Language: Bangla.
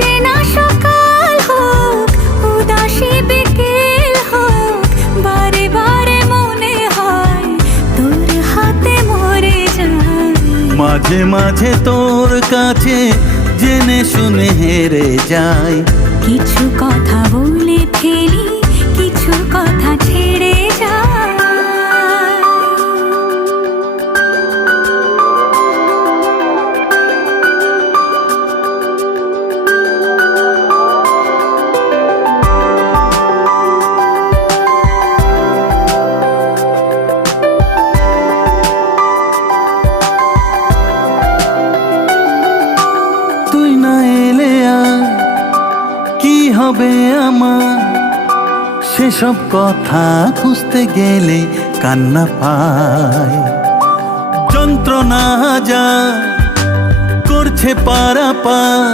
চেনা সকাল হোক উদাসী বিকেল হোক, বারে বারে মনে হয় তোর হাতে মরে যায়। মাঝে মাঝে তোর কাছে জেনে শুনে হেরে যাই। কিছু কথা বলে ফেলি, কিছু কথা ছেড়ে যায়। তুই না এলে আর কি হবে আমার, সেসব কথা খুঁজতে গেলে কান্না পায়। যন্ত্রণা যা করছে পারাপার,